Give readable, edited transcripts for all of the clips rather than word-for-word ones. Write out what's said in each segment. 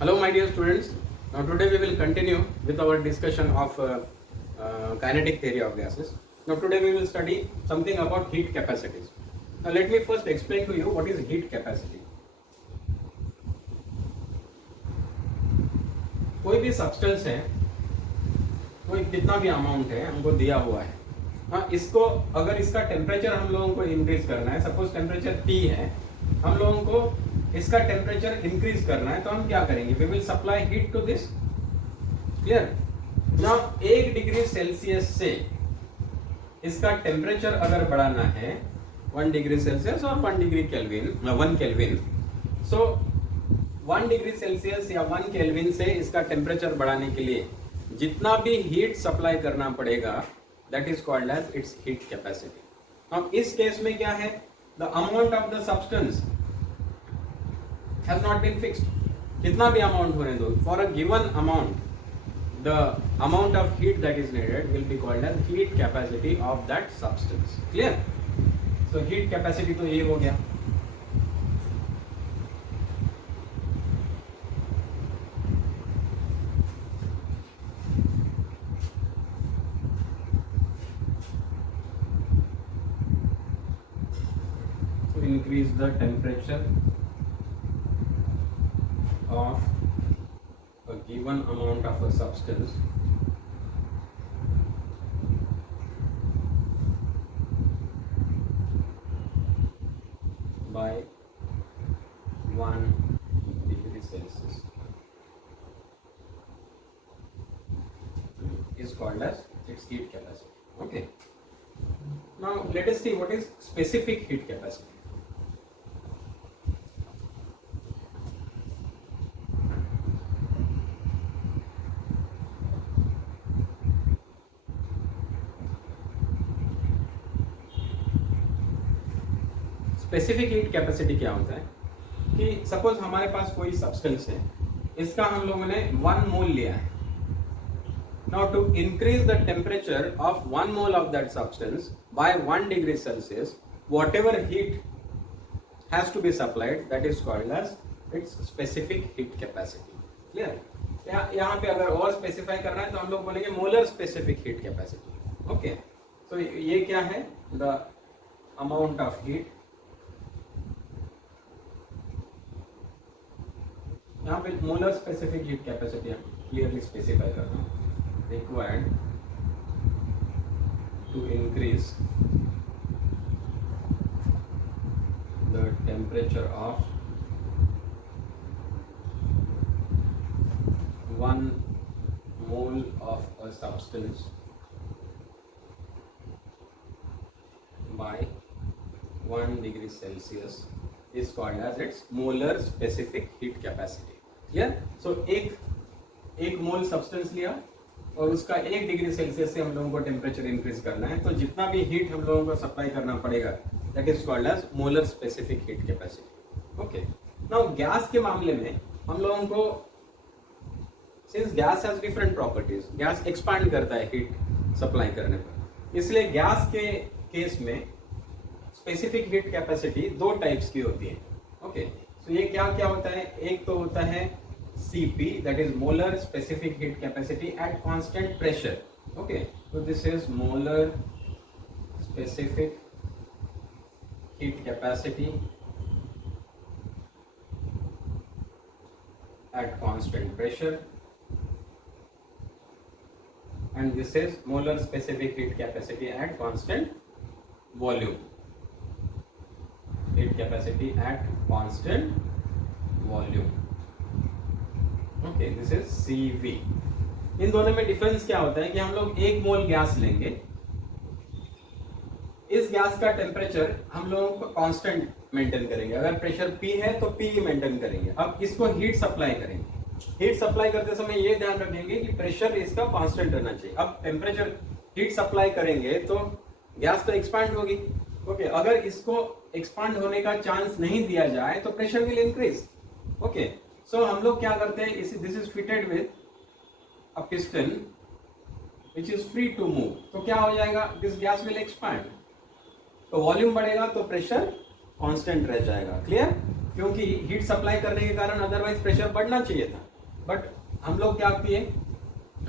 Hello, my dear students. Now, today we will continue with our discussion of kinetic theory of gases. Now, today we will study something about heat capacities. Now, let me first explain to you what is heat capacity. कोई भी सब्सटेंस है, कोई कितना भी अमाउंट है हमको दिया हुआ है, हाँ, इसको अगर इसका टेम्परेचर हम लोगों को इंक्रीज करना है, सपोज टेम्परेचर T है, हम लोगों को इसका टेम्परेचर इंक्रीज करना है, तो हम क्या करेंगे? We will supply heat to this. Clear? Now 1 degree Celsius से इसका टेम्परेचर अगर बढ़ाना है 1 डिग्री सेल्सियस और 1 डिग्री केल्विन, 1 केल्विन, सो 1 डिग्री सेल्सियस या 1 केल्विन से इसका टेम्परेचर बढ़ाने के लिए जितना भी हीट सप्लाई करना पड़ेगा, that is called as its heat capacity. अब इस केस में क्या है? The amount of the substance has not been fixed. कितना भी अमाउंट होने दो, for a given amount, the amount of heat that is needed will be called as heat capacity of that substance. Clear? So heat capacity तो ये हो गया। To increase the temperature of a given amount of a substance by 1 degree Celsius is called as its heat capacity. Okay. Now let us see what is specific heat capacity. Specific heat capacity क्या होता है कि सपोज हमारे पास कोई सब्सटेंस है, इसका हम लोगों ने 1 मोल लिया है। Now to increase the temperature of 1 mole of that substance by 1 degree Celsius, whatever heat has to be supplied, that is called as its specific heat capacity. Clear? यहाँ पे अगर और स्पेसिफाई करना है तो हम लोग बोलेंगे molar specific heat capacity. Okay, तो ये क्या है? द अमाउंट ऑफ हीट, यहाँ पे molar specific heat capacity clearly specify करना, required to increase the temperature of 1 mole of a substance by 1 degree Celsius is called as its molar specific heat capacity. Clear? So एक मोल सब्सटेंस लिया और उसका 1 degree Celsius से हम लोगों को temperature increase करना है, तो जितना भी हीट हम लोगों को सप्लाई करना पड़ेगा, that is called as molar specific heat capacity. Okay, now gas के मामले में हम लोगों को, since gas has different properties, gas expand करता है हीट सप्लाई करने पर, इसलिए गैस के केस में स्पेसिफिक हीट कैपेसिटी 2 टाइप्स की होती है। ओके, तो ये क्या क्या होता है? एक तो होता है Cp, that is molar specific heat capacity at constant pressure. Okay, तो this is molar specific heat capacity at constant pressure, and this is molar specific heat capacity at constant volume. heat capacity at constant volume. Okay, this is CV. इन दोनों में डिफरेंस क्या होता है कि हम लोग 1 मोल गैस लेंगे, इस गैस का टेम्परेचर हम लोगों को कांस्टेंट मेंटेन करेंगे, अगर प्रेशर P है तो P ही मेंटेन करेंगे। अब इसको हीट सप्लाई करेंगे, हीट सप्लाई करते समय ये ध्यान रखेंगे कि प्रेशर इसका कांस्टेंट रहना चाहिए। अब टेम्परेचर हीट सप्लाई करेंगे तो गैस तो एक्सपांड होगी। ओके, अगर इसको एक्सपांड होने का चांस नहीं दिया जाए तो pressure will increase. Okay, so हम लोग क्या करते हैं, this is fitted with a piston which is free to move, तो क्या हो जाएगा? दिस गैस विल एक्सपांड, तो वॉल्यूम बढ़ेगा तो प्रेशर कांस्टेंट रह जाएगा। क्लियर? क्योंकि हीट सप्लाई करने के कारण अदरवाइज प्रेशर बढ़ना चाहिए था, बट हम लोग क्या किए,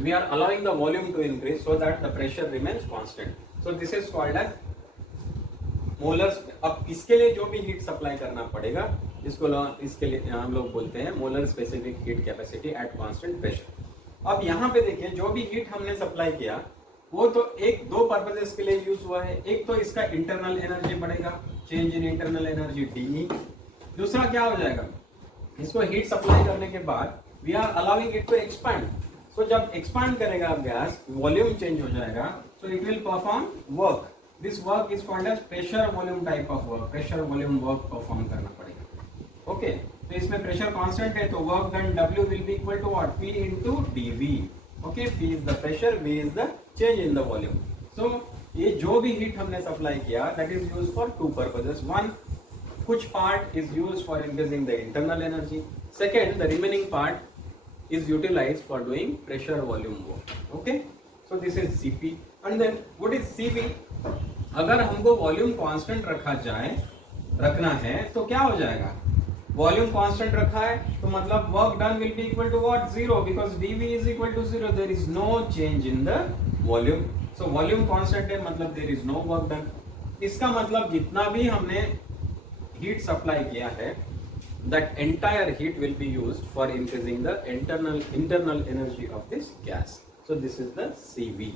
we are allowing the volume to increase so that the pressure remains constant, so this is called as molar. अब इसके लिए जो भी हीट सप्लाई करना पड़ेगा इसके लिए हम लोग बोलते हैं molar specific heat capacity at constant pressure. अब यहाँ पे देखिए जो भी हीट हमने सप्लाई किया वो तो एक दो पर्पजेस के लिए यूज हुआ है। एक तो इसका इंटरनल एनर्जी बढ़ेगा, change in internal energy D. दूसरा क्या हो जाएगा, इसको हीट सप्लाई करने के बाद we are allowing it to expand. So जब एक्सपैंड करेगा गैस, वॉल्यूम चेंज हो जाएगा, so it will perform work. This work is called as pressure volume type of work. Pressure volume work perform करना पड़ेगा। Okay, तो इसमें pressure constant है तो work done W will be equal to what, P into dV। Okay, P is the pressure, V is the change in the volume. सो ये जो भी heat हमने सप्लाई किया that is used for two purposes. One, कुछ part is used for increasing the internal energy. Second, the remaining part is utilized for doing pressure volume work. Okay, so this is Cp and then what is Cv। अगर हमको volume constant रखना है तो क्या हो जाएगा, volume constant रखा है तो मतलब work done will be equal to what, 0, because dV is equal to 0, there is no change in the volume. So volume constant है मतलब there is no work done. इसका मतलब जितना भी हमने हीट सप्लाई किया है that entire heat will be used for increasing the internal energy of this gas. So this is the CV,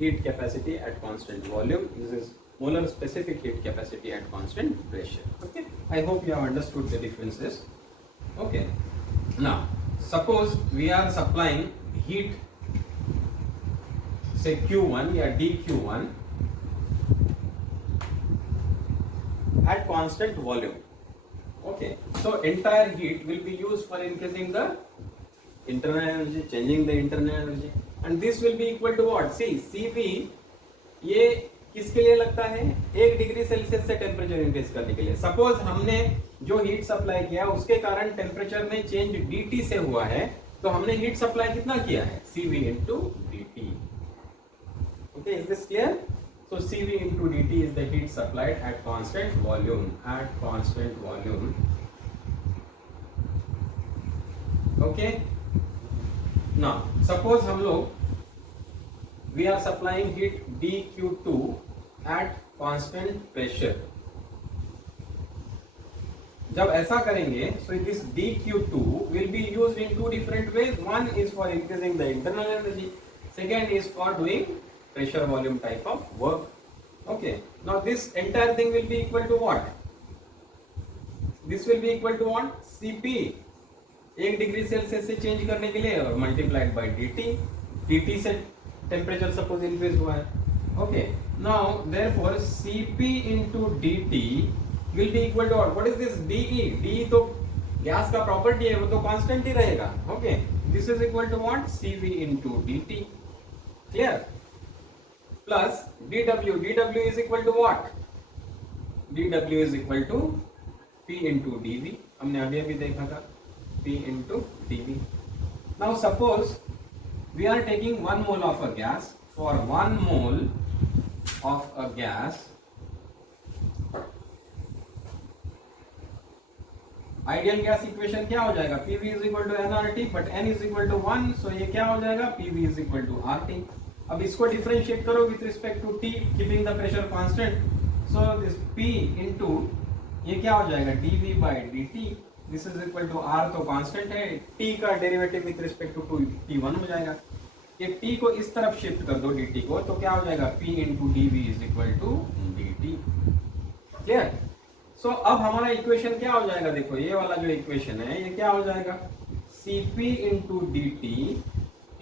heat capacity at constant volume. This is molar specific heat capacity at constant pressure. Okay, I hope you have understood the differences. Okay, now suppose we are supplying heat, say Q1 या dQ1 at constant volume. Okay, so entire heat will be used for increasing the internal energy, changing the internal energy, and this will be equal to what? See, Cv ये किसके लिए लगता है, 1 degree Celsius से temperature increase करने के लिए। सपोज हमने जो हीट सप्लाई किया उसके कारण टेम्परेचर में चेंज dt से हुआ है, तो हमने हीट सप्लाई कितना किया है, Cv into dt। Okay, is this clear? So Cv into dt is the heat supplied at constant volume, at constant volume. Okay, now suppose हम लोग we are supplying heat dQ2 at constant pressure। जब ऐसा करेंगे so this dQ2 will be used in two different ways. One is for increasing the internal energy, second is for doing pressure volume type of work. Okay, now this entire thing will be equal to what? This will be equal to what? Cp, 1 degree Celsius से चेंज करने के लिए, और multiplied by dt से temperature suppose increase हुआ है। Okay, now therefore Cp into dt will be equal to what is this dE? dE तो gas का प्रॉपर्टी है, वो तो कांस्टेंट ही रहेगा। Okay, this is equal to what, Cv into dt, clear, plus dW is equal to what, dW is equal to P into dV, हमने अभी देखा था, P into dV। Now suppose we are taking 1 mole of a gas. For 1 mole of a gas, ideal gas equation क्या हो जाएगा, PV is equal to nRT, but n is equal to 1, so ये क्या हो जाएगा, PV is equal to RT। अब इसको डिफरेंशिएट करो with respect to T, keeping the pressure constant, so this P into ये क्या हो जाएगा, dV by dt, this is equal to R तो कांस्टेंट है, T का derivative with respect to T1 हो जाएगा। ये T को इस तरफ शिफ्ट कर दो dt को, तो क्या हो जाएगा, P into dV is equal to dt। Clear? So अब हमारा इक्वेशन क्या हो जाएगा, देखो ये वाला जो इक्वेशन है ये क्या हो जाएगा, Cp into dt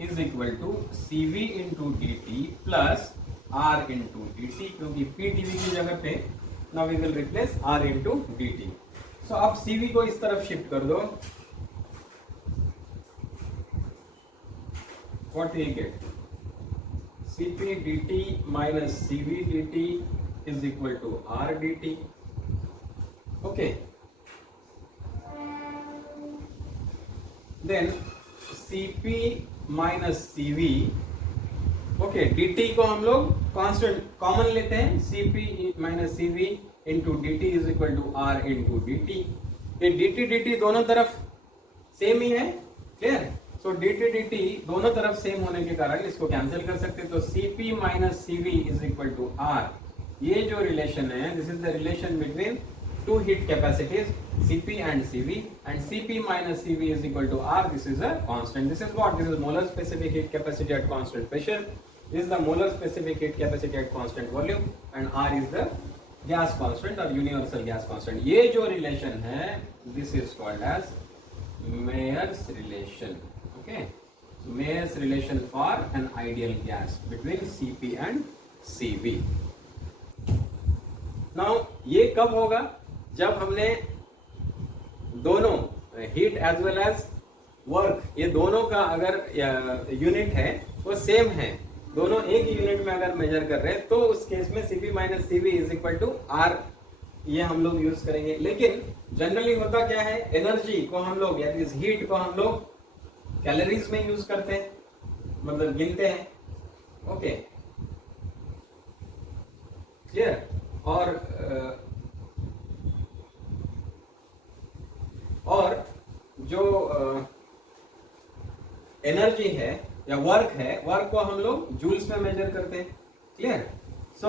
is equal to Cv into dt plus R into dt, क्योंकि P dV की जगह पे now we will replace R into dt। सो अब Cv को इस तरफ शिफ्ट कर दो, what do you get, Cp dt minus Cv dt is equal to R dt। okay, then Cp minus Cv, okay, dt को हम लोग कांस्टेंट कॉमन लेते हैं, Cp minus Cv into dt is equal to R into dt। ये dt दोनों तरफ सेम ही है, क्लियर? सो dt dt दोनों तरफ सेम होने के कारण इसको कैंसिल कर सकते हैं, तो Cp minus Cv is equal to R। ये जो रिलेशन है, this is the relation between two heat capacities Cp and Cv, and Cp minus Cv is equal to R. This is a constant. This is what? This is molar specific heat capacity at constant pressure. This is the molar specific heat capacity at constant volume, and R is the gas constant or universal gas constant. ये जो relation है, this is called as Mayer's relation. Okay, Mayer's relation for an ideal gas between Cp and Cv. Now ये कब होगा? जब हमने दोनों heat as well as work, ये दोनों का अगर यूनिट है वो सेम है, दोनों एक ही यूनिट में अगर मेजर कर रहे हैं, तो उस केस में Cp minus Cv is equal to R, ये हम लोग यूज करेंगे। लेकिन जनरली होता क्या है, एनर्जी को हम लोग या इस हीट को हम लोग कैलोरीज में यूज करते हैं, मतलब गिनते हैं। Okay, clear? और जो एनर्जी है या वर्क है, वर्क को हम लोग जूल्स में मेजर करते हैं। क्लियर? सो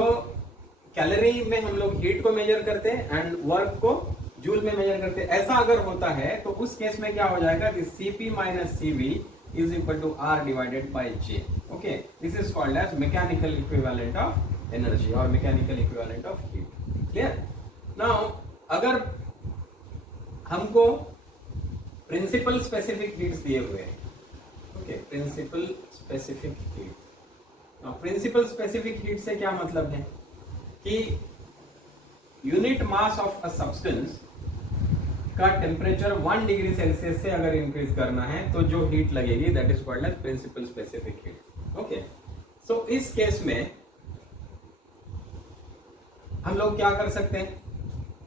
कैलोरी में हम लोग हीट को मेजर करते हैं एंड वर्क को जूल में मेजर करते हैं। ऐसा अगर होता है तो उस केस में क्या हो जाएगा, this Cp minus Cv is equal to R divided by J। Okay, this is called as mechanical equivalent of energy और mechanical equivalent of heat. Clear? Now अगर हमको प्रिंसिपल स्पेसिफिक हीट्स दिए हुए हैं, okay, principal specific heat. Principal specific heat से क्या मतलब है कि unit mass of a substance का टेम्परेचर 1 डिग्री सेल्सियस से अगर इंक्रीज करना है तो जो हीट लगेगी that is called as principal specific heat. Okay, so इस केस में हम लोग क्या कर सकते हैं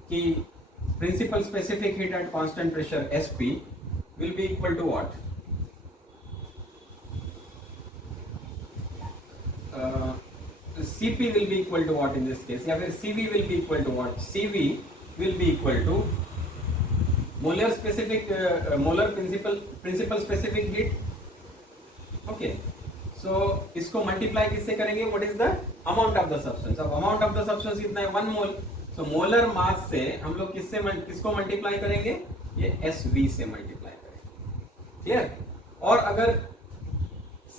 कि principal specific heat at constant pressure Sp will be equal to what? Cp will be equal to what in this case? या फिर Cv will be equal to what? Cv will be equal to molar specific molar principal specific heat। Okay, so इसको multiply किससे करेंगे? What is the amount of the substance? अब amount of the substance कितना है? 1 mole। तो molar mass से हम लोग किसको मल्टीप्लाई करेंगे? ये Sv से मल्टीप्लाई करेंगे। क्लियर? और अगर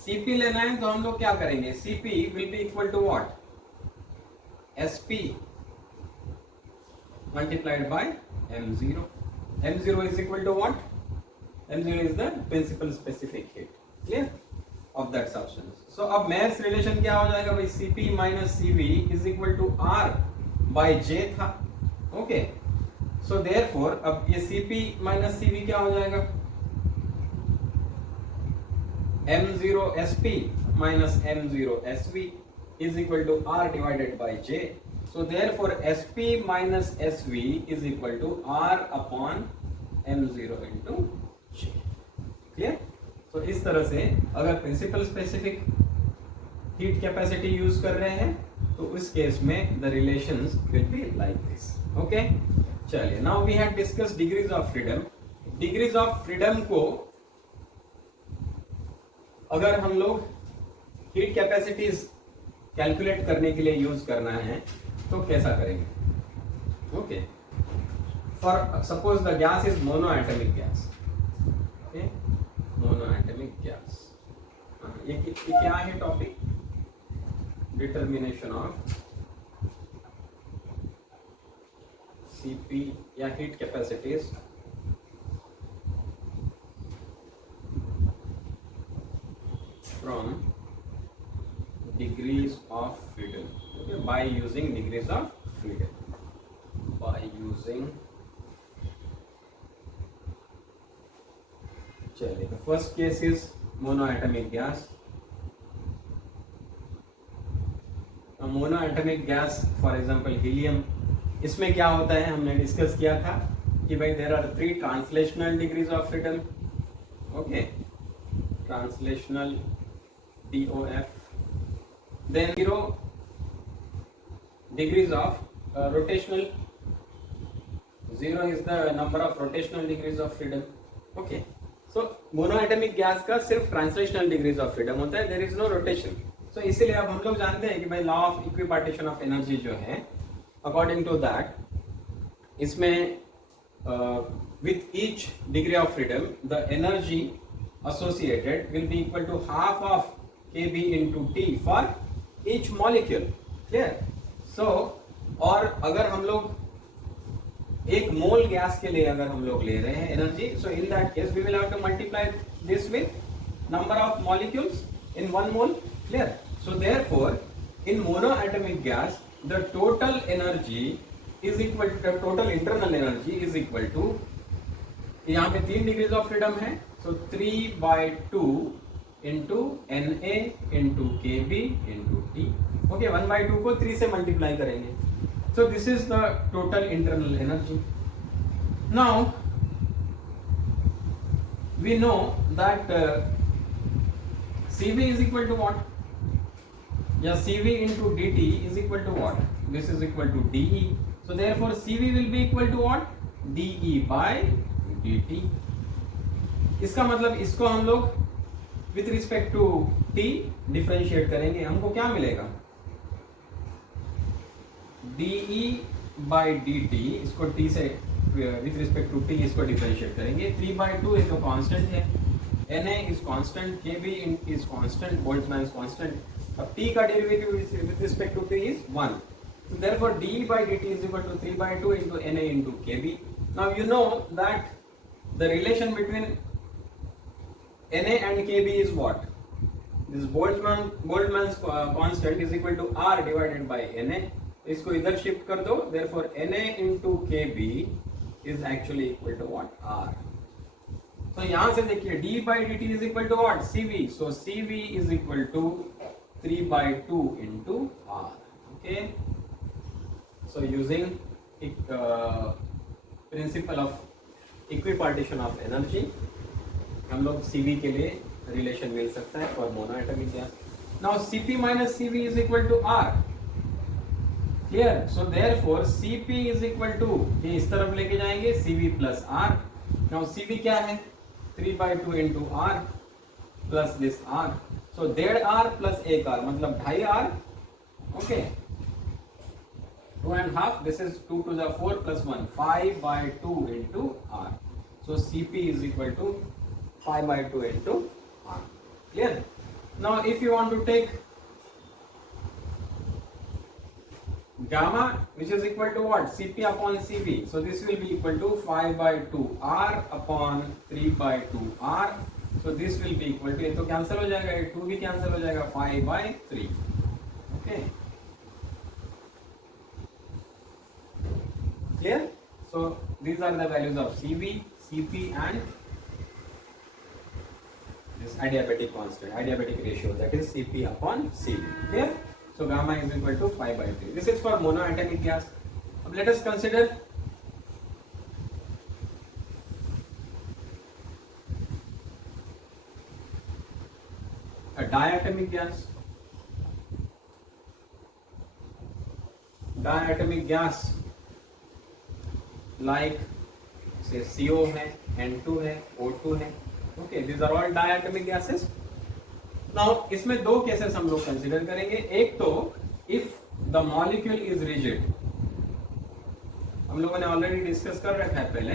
Cp लेना है तो हम लोग क्या करेंगे? Cp will be equal to what? Sp multiplied by m0। m0 is equal to what? m0 is the principal specific heat, clear, of that substance. So अब मेयर्स रिलेशन क्या हो जाएगा भाई? Cp minus Cv is equal to R by J था। Okay, so therefore अब ये Cp minus Cv क्या हो जाएगा? m0 Sp minus m0 Sv is equal to R divided by J। So therefore Sp minus Sv is equal to R upon m0 into J। Clear? तो इस तरह से अगर principal specific heat capacity use कर रहे हैं तो उस केस में the relations will be like this. Okay, चलिए, now we have discuss degrees of freedom. Degrees of freedom को अगर हम लोग हीट कैपेसिटीज कैलकुलेट करने के लिए यूज करना है तो कैसा करेंगे? Okay, for suppose the gas is monoatomic gas. Okay, monoatomic gas, ये क्या है टॉपिक? डिटर्मिनेशन ऑफ Cp या heat capacities from degrees of freedom. Okay, by using degrees of freedom, by using. चलिए, the first case is monoatomic gas. Monoatomic gas for example helium, इसमें क्या होता है हमने डिस्कस किया था कि भाई there are 3 translational degrees of freedom. Okay, translational TOF, then 0 degrees of rotational, 0 is the number of rotational degrees of freedom. Okay, so mono atomic gas का सिर्फ ट्रांसलेशनल डिग्रीज ऑफ फ्रीडम होता है, देयर इज नो रोटेशन। सो इसीलिए अब हम लोग जानते हैं कि भाई law of equipartition of energy जो है, अकॉर्डिंग टू दैट इसमें with each degree of freedom the energy associated will be equal to half of kb into t for each molecule, clear? So और अगर हम लोग एक मोल गैस के लिए अगर हम लोग ले रहे हैं energy, so in that case we will have to multiply this with number of molecules in one mole, clear? So therefore in monoatomic gas the total energy is equal to the total internal energy is equal to, यहाँ पे 3 degrees of freedom है, so 3/2 into Na into Kb into T। Okay, 1/2 को 3 से multiply करेंगे, so this is the total internal energy. Now we know that Cv is equal to what? या Cv into dt is equal to what? This is equal to dE, so therefore Cv will be equal to what? dE by dt। इसका मतलब इसको हम लोग with respect to t differentiate करेंगे, हमको क्या मिलेगा? dE by dt, इसको t से विथ रिस्पेक्ट टू t इसको डिफरेंशिएट करेंगे, 3/2 एक तो कांस्टेंट है, Na is constant, Kb is constant, Boltzmann is constant. अब t का derivative with respect to t is 1, so therefore dE by dt is equal to 3/2 into Na into Kb। now you know that the relation between Na and Kb is what? This Boltzmann's constant is equal to R divided by Na। इसको इधर शिफ्ट कर दो, therefore Na into Kb is actually equal to what? R। तो यहां से देखिए d by dt is equal to what? Cv, so Cv is equal to 3/2 into R। okay, so using principle of equipartition of energy हम लोग Cv के लिए relation मिल सकता है for monoatomic gas. Now Cp minus Cv is equal to R, clear? So therefore Cp is equal to, ये इस तरफ लेके जाएंगे, Cv plus R। Now Cv क्या है? 3/2 into R plus this R, so 1.5R plus 1R मतलब 2.5R। Okay, 2.5, this is 2 to the 4 plus 1, 5/2 into R, so Cp is equal to 5/2 into R, clear? Now if you want to take gamma, which is equal to what? Cp upon Cv, so this will be equal to 5/2 R upon 3/2 R, so this will be equal to, ये तो कैंसिल हो जाएगा, ये 2 भी कैंसिल हो जाएगा, 5/3। okay, clear? So these are the values of Cv, Cp and this adiabatic constant, adiabatic ratio, that is Cp upon Cv, clear? So gamma is equal to 5/3. This is for monoatomic gas. Now let us consider a diatomic gas. Diatomic gas like say CO है, N2 है, O2 है। Okay, these are all diatomic gases. Now इसमें दो केसेस हम लोग कंसिडर करेंगे। एक तो if the molecule is rigid, हम लोगों ने ऑलरेडी डिस्कस कर रखा है पहले,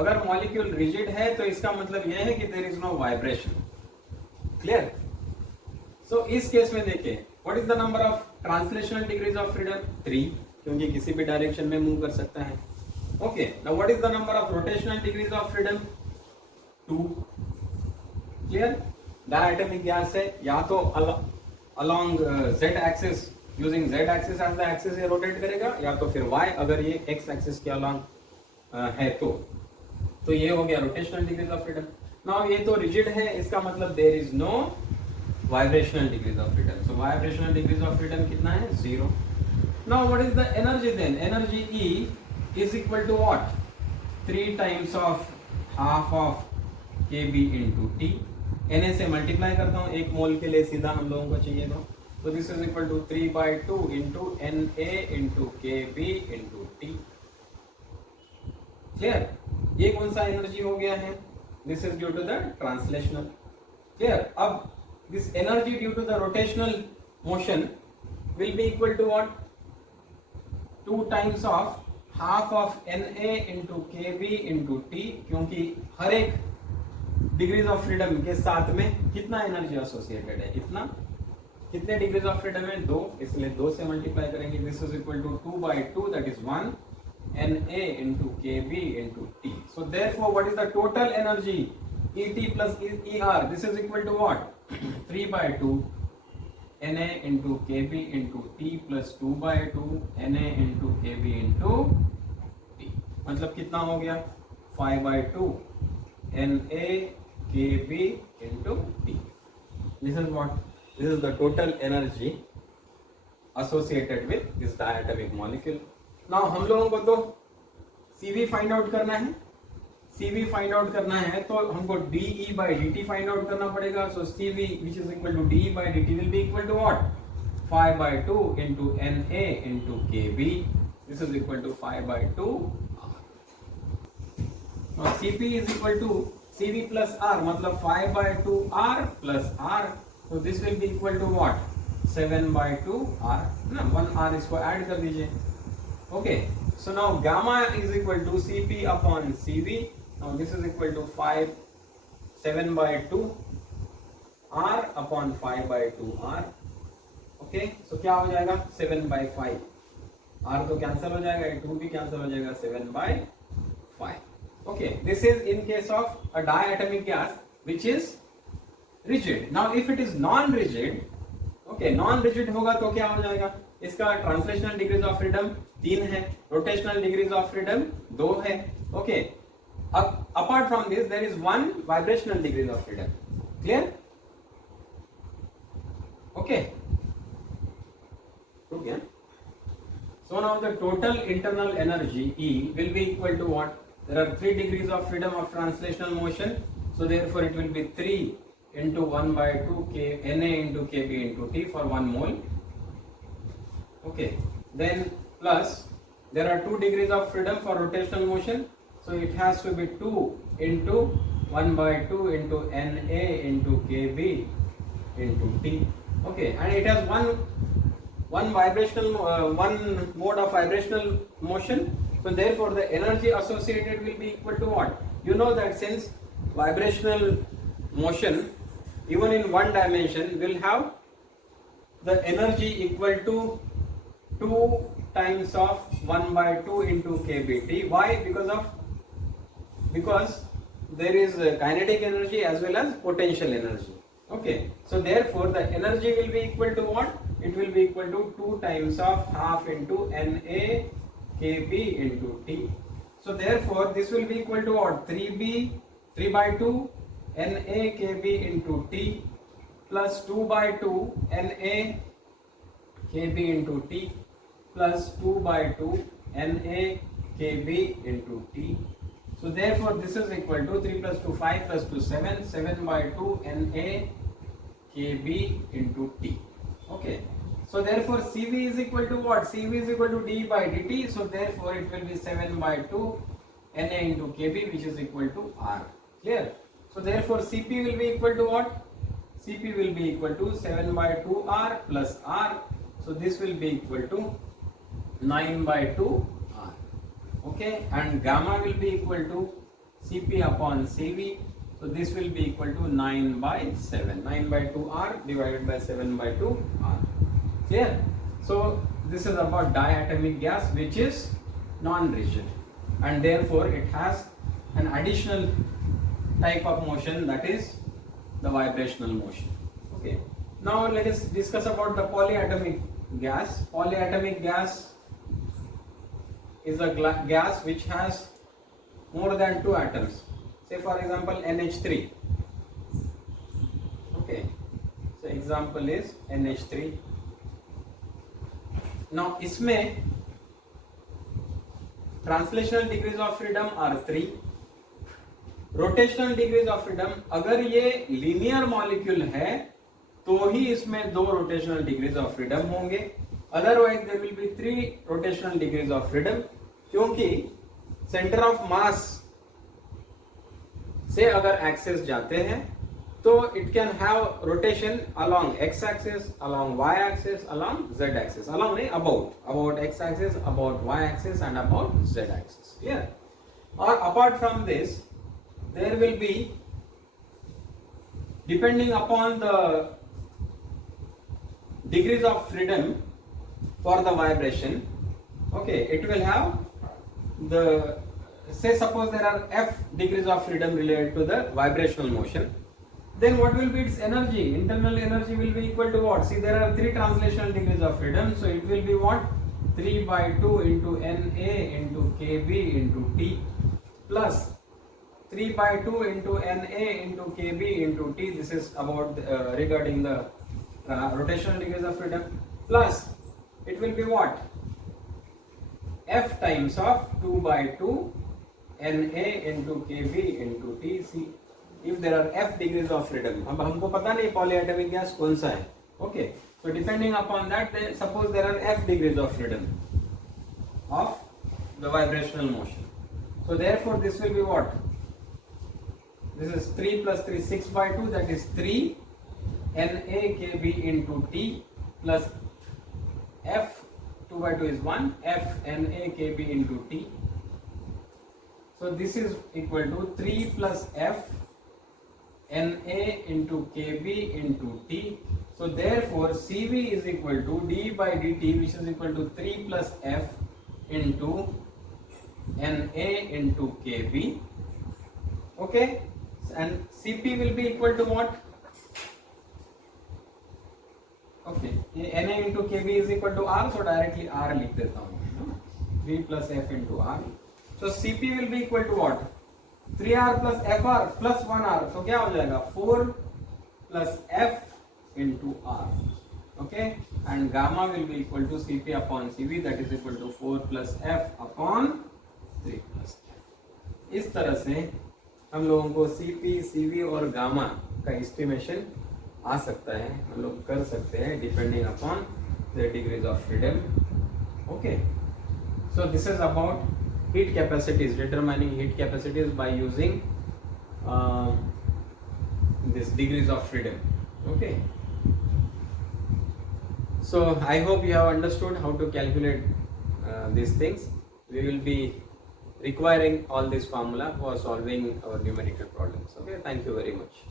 अगर मॉलिक्यूल रिजिड है तो इसका मतलब यह है कि there is no vibration, clear? So इस केस में देखिए, what is the number of translational degrees of freedom? 3, क्योंकि किसी भी डायरेक्शन में मूव कर सकता है। Okay, now what is the number of rotational degrees of freedom? 2, clear? Diatomic gas है, या तो along z axis, using z axis as the axis ये रोटेट करेगा, या तो फिर y अगर ये x एक्सिस के अलोंग है तो ये हो गया rotational degrees of freedom. Now ये तो रिजिड है, इसका मतलब there is no vibrational degrees of freedom. So vibrational degrees of freedom कितना है? 0। Now what is the energy then? Energy E is equal to what? 3 times of half of Kb into T। Na से multiply करता हूँ, एक मोल के लिए सीधा हम लोगों को चाहिए तो this is equal to 3/2 into Na into Kb into T, clear? ये कौन सा एनर्जी हो गया है? This is due to the translational. Clear? अब this energy due to the rotational motion will be equal to what? 2 times of half of Na into kb into t, क्योंकि हर एक degrees of freedom के साथ में कितना energy associated है, इतना. कितने डिग्रीज ऑफ फ्रीडम है? 2, इसलिए 2 से मल्टीप्लाई करेंगे. This is equal to 2/2, that is 1 Na into kb into t. So therefore what is the total energy? Et plus Er. This is equal to what? 3/2 Na into kb into t plus 2/2 Na into kb into t. मतलब कितना हो गया? 5/2 Na kb into t. This is what? This is the total energy associated with this diatomic molecule. Now हम लोगों को तो CV find out करना है. CV फाइंड आउट करना है तो हमको dE by dt find out करना पड़ेगा. So CV which is equal to dE by dt will be equal to what? 5/2 into Na into kb. This is equal to 5/2 R. Now Cp is equal to CV plus R, मतलब 5/2 R plus R. So this will be equal to what? 7/2 R. ना 1 R इसको ऐड कर दीजिए. Okay, so now gamma is equal to Cp upon Cv. Now this is equal to 7/2 R upon 5/2 R. Okay, so क्या हो जाएगा? 7/5. R तो कैंसिल हो जाएगा, 2 भी कैंसिल हो जाएगा, 7/5. Okay, this is in case of a diatomic gas which is rigid. Now if it is non-rigid, okay, non-rigid होगा तो क्या हो जाएगा? इसका ट्रांसलेशनल डिग्रीज ऑफ फ्रीडम 3 है, रोटेशनल डिग्रीज ऑफ फ्रीडम 2 है. ओके, अब apart from this there is 1 vibrational degrees of freedom. Clear? Okay, ठीक है. So now the total internal energy E will be equal to what? There are 3 degrees of freedom of translational motion, so therefore it will be 3 into 1/2 k Na into kb into t for 1 mole. Okay, then plus there are 2 degrees of freedom for rotational motion, so it has to be 2 into 1/2 into Na into kb into t. Okay, and it has one vibrational one mode of vibrational motion, so therefore the energy associated will be equal to what? You know that since vibrational motion even in one dimension will have the energy equal to 2 times of 1/2 into kbt. Why? Because there is kinetic energy as well as potential energy. Okay, so therefore the energy will be equal to what? It will be equal to 2 times of half into Na kb into t. So therefore this will be equal to what? 3/2 Na kb into t plus 2/2 Na kb into t plus 2/2 Na kb into t. So therefore this is equal to 3 plus 2 5 plus 2 7 7/2 Na kb into t. Okay, so therefore Cv is equal to what? Cv is equal to d by dt, so therefore it will be 7/2 Na into kb, which is equal to R. Clear? So therefore Cp will be equal to what? Cp will be equal to 7/2 R plus R, so this will be equal to 9/2 R. Okay, and gamma will be equal to Cp upon Cv, so this will be equal to 9/7. 9/2 R divided by 7/2 R. Clear? So this is about diatomic gas which is non-rigid, and therefore it has an additional type of motion, that is the vibrational motion. Okay, now let us discuss about the polyatomic gas. Polyatomic gas is a gas which has more than 2 atoms. Say for example NH3. Okay, so example is NH3. Now इसमें translational degrees of freedom are 3. Rotational degrees of freedom, अगर ये linear molecule है तो ही इसमें 2 rotational degrees of freedom होंगे, otherwise there will be 3 rotational degrees of freedom, क्योंकि centre of mass से अगर एक्सिस जाते हैं तो it can have rotation along x axis, along y axis, along z axis, along नहीं about x axis, about y axis and about z axis. Clear? और apart from this there will be, depending upon the degrees of freedom for the vibration, okay, it will have the, say suppose there are f degrees of freedom related to the vibrational motion, then what will be its energy? Internal energy will be equal to what? See, there are 3 translational degrees of freedom, so it will be what? 3 by 2 into Na into kb into T plus 3 by 2 into Na into kb into T. This is about regarding the rotational degrees of freedom, plus it will be what? F times of 2 by 2 Na into kb into T. See, if there are f degrees of freedom, अब हमको पता नहीं polyatomic gas कौन सा है. Okay, so depending upon that, suppose there are f degrees of freedom of the vibrational motion. So therefore this will be what? This is 3 plus 3, 6 by 2, that is 3 Na kb into T plus f 2 by 2 is 1 f Na kb into T. So this is equal to 3 plus f Na into kb into T. So therefore Cv is equal to d by dt, which is equal to 3 plus f into Na into kb. Okay, and Cp will be equal to what? Okay, Na into kb is equal to R, so directly R लिख देता हूँ, 3 plus f into R. So Cp will be equal to what? 3R plus Fr plus 1R, so क्या हो जाएगा? 4 plus f into R. Okay, and gamma will be equal to Cp upon Cv, that is equal to 4 plus f upon 3 plus f. इस तरह से हम लोगों को Cp, Cv और गामा का एस्टिमेशन आ सकता है, हम लोग कर सकते हैं depending upon the degrees of freedom. Okay, so this is about heat capacities, determining heat capacities by using this degrees of freedom. Okay, so I hope you have understood how to calculate these things. We will be requiring all this formula for solving our numerical problems. Okay, thank you very much.